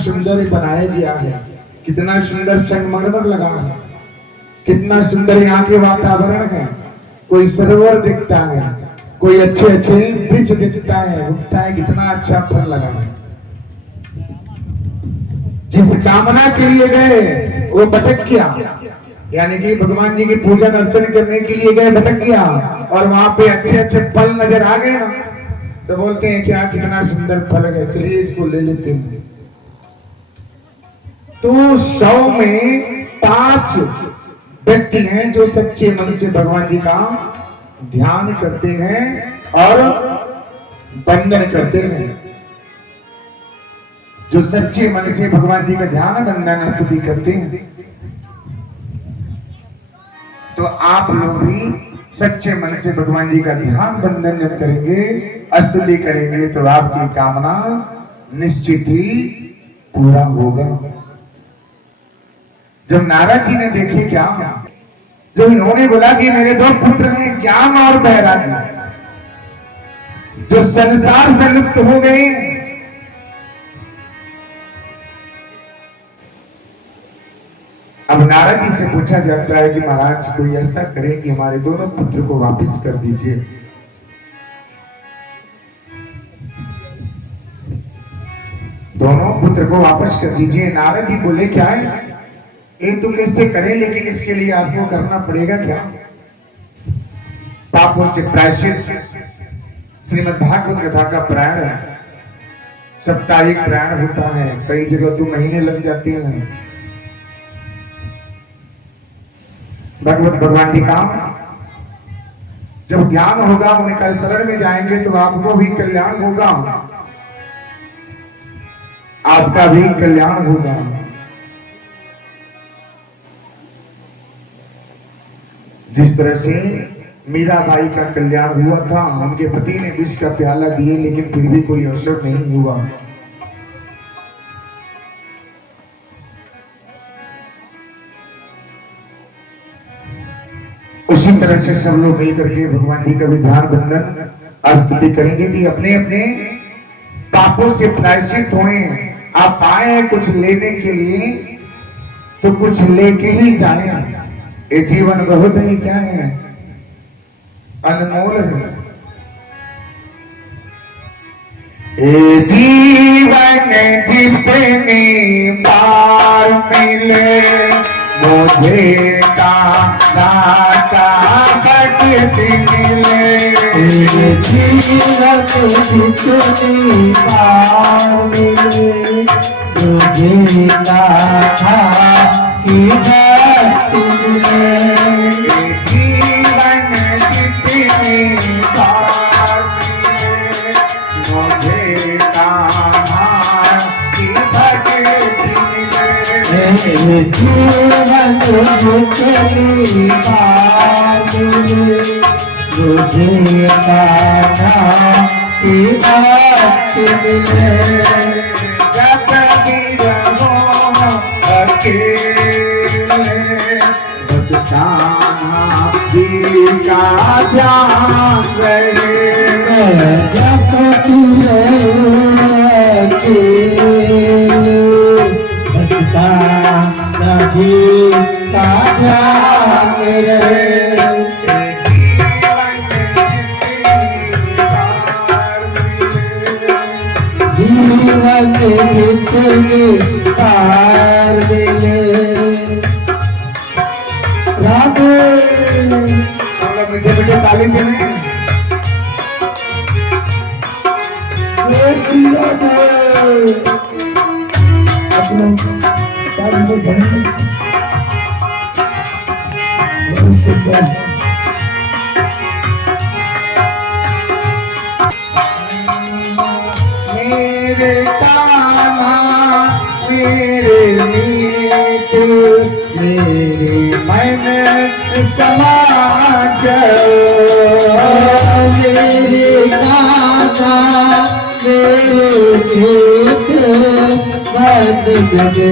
सुंदर बनाया गया है, कितना सुंदर संगमरमर लगा है, कितना सुंदर यहाँ के वातावरण है। कोई सरोवर दिखता है, कोई अच्छे अच्छे वृक्ष दिखता है, उगता है, कितना अच्छा फल लगा है। जिस कामना के लिए गए वो भटक गया, यानी कि भगवान जी की पूजन अर्चन करने के लिए गए, भटक गया, और वहां पे अच्छे अच्छे फल नजर आ गए ना, तो बोलते हैं क्या कितना सुंदर फल है, चलिए इसको ले लेते हैं। तो 100 में 5 व्यक्ति हैं जो सच्चे मन से भगवान जी का ध्यान करते हैं और वंदन करते हैं। जो सच्चे मन से भगवान जी का ध्यान वंदन स्तुति करते हैं। तो आप लोग भी सच्चे मन से भगवान जी का ध्यान वंदन जब करेंगे, स्तुति करेंगे, तो आपकी कामना निश्चित ही पूरा होगा। जब नारद जी ने देखे क्या, जब इन्होंने बोला कि मेरे 2 पुत्र हैं ज्ञान और बैरागी, जो संसार से लुप्त हो गए, अब नारद जी से पूछा जाता है कि महाराज कोई ऐसा करे कि हमारे दोनों पुत्र को वापस कर दीजिए। दोनों पुत्र को वापस कर दीजिए। नारद जी बोले क्या है, एक तो कैसे करें, लेकिन इसके लिए आपको करना पड़ेगा क्या, पापों से प्रायश्चित। श्रीमद् भागवत कथा का प्राण है, साप्ताहिक प्राण होता है, कई जगह तो महीने लग जाते हैं। भगवान जी का जब ध्यान होगा, उनका शरण में जाएंगे तो आपको भी कल्याण होगा, आपका भी कल्याण होगा। जिस तरह से मीराबाई का कल्याण हुआ था, उनके पति ने विष का प्याला दिए लेकिन फिर भी कोई असर नहीं हुआ। उसी तरह से सब लोग मिलकर के भगवान जी का भी ध्यान वंदन स्तुति करेंगे कि अपने अपने पापों से प्रायश्चित होए। आप आए हैं कुछ लेने के लिए तो कुछ लेके ही जाए। ये जीवन बहुत ही क्या है, अनमोल है। ये जीवन जितने बार मिले, मुझे दाता भक्ति मिले। ये जीवन जितने बार मिले, मुझे दाता की भक्ति मिले। जीवन जितने बार मिले, मुझे दाता की भक्ति मिले। जीवन जितनी बार मिले, मुझे दाता की भक्ति मिले। जब भी रहो अकेले, बस जाना जी का ध्यान रहे। जब तू नदी का ध्यान रहे। जीवन जितनी बार मिले। राधे मीठे मीठे ताली देने। मेरे कान्हा मेरे मीत, मेरे मन समा मेरे कान्हा मेरे मीत,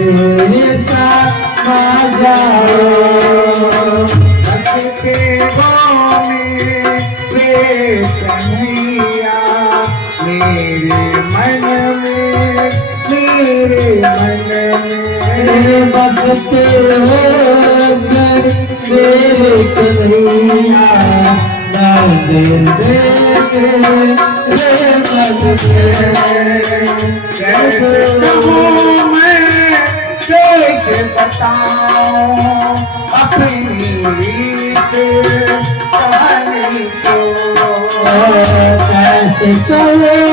मेरे समा जाओ। के कन्हैया, मेरे मन में मेरे मेरे बसते हो घर मेरे कन्हैया ना दिल दे रे बसते कैसे कहूँ मैं कैसे बताऊं अपनी कहानी को कैसे करूँ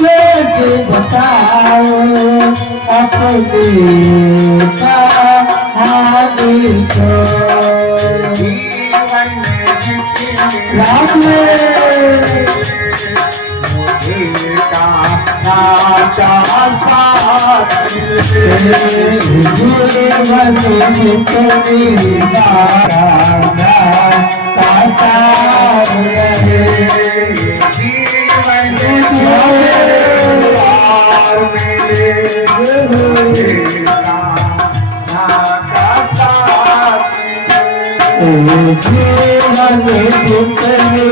कैसे बताओ अपनी कहानी को जीवन में जितने रात में मुझे नाचा साथ जीवन जितनी दाना का साथ रहे जीवन प्यार मिले मुझे नाचा साथ जीवन जितनी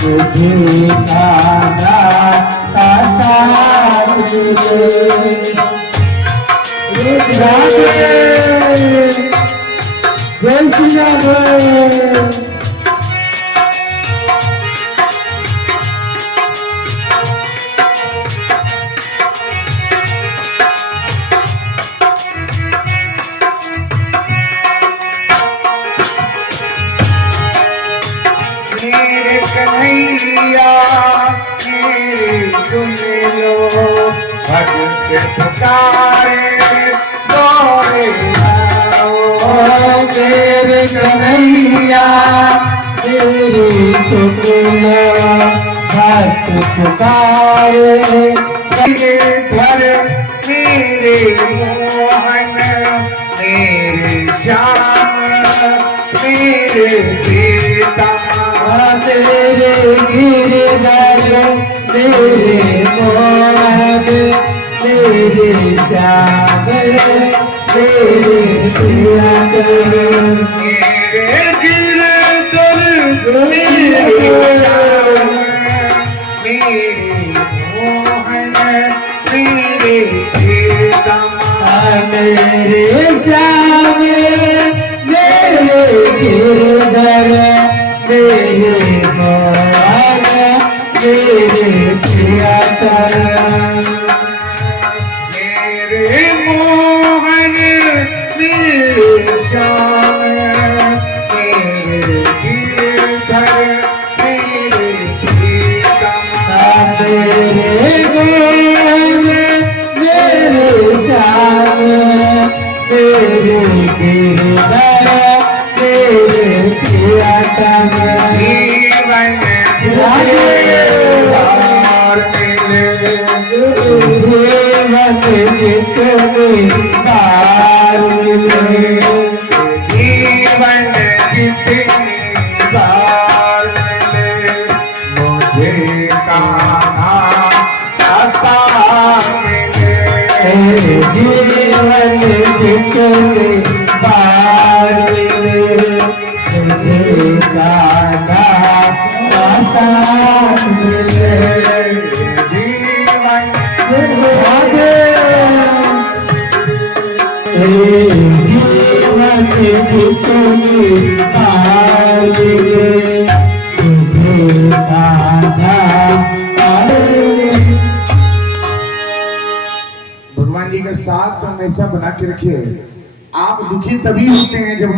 तुझे दादा का साथ मिले जय श्री राम। मेरे कन्हैया मेरे सुन लो भक्त पुकारे दौड़े आओ मेरे कन्हैया तेरी सुन भक्त पुकारे मेरे घर मेरे मोहन मेरे श्याम मेरे प्रीतम तेरे गिरधर मेरे मोहन मेरे श्याम तेरे प्रियकर मेरे गिरधर मेरे श्याम मेरे मोहन मेरे प्रीतम मेरे श्याम मेरे गिरधर मेरे मोहन मेरे प्रियकर मेरे मोहन मेरे श्याम मेरे गिरधर मेरे प्रीतम मेरे मोहन मेरे श्याम मेरे गिरधर मेरे प्रियतम जीवन और मिले जीवन जितने बार मिले जीवन जितनी बार मिले मुझे कान्हा रास्ता मिले जीवन जितने बार मिले मुझे कान्हा का साथ मिले जीवन जीवन जितनी बार मिले मुझे कान्हा भगवान जी का साथ हमेशा बना के रखिए। आप दुखी तभी होते हैं जब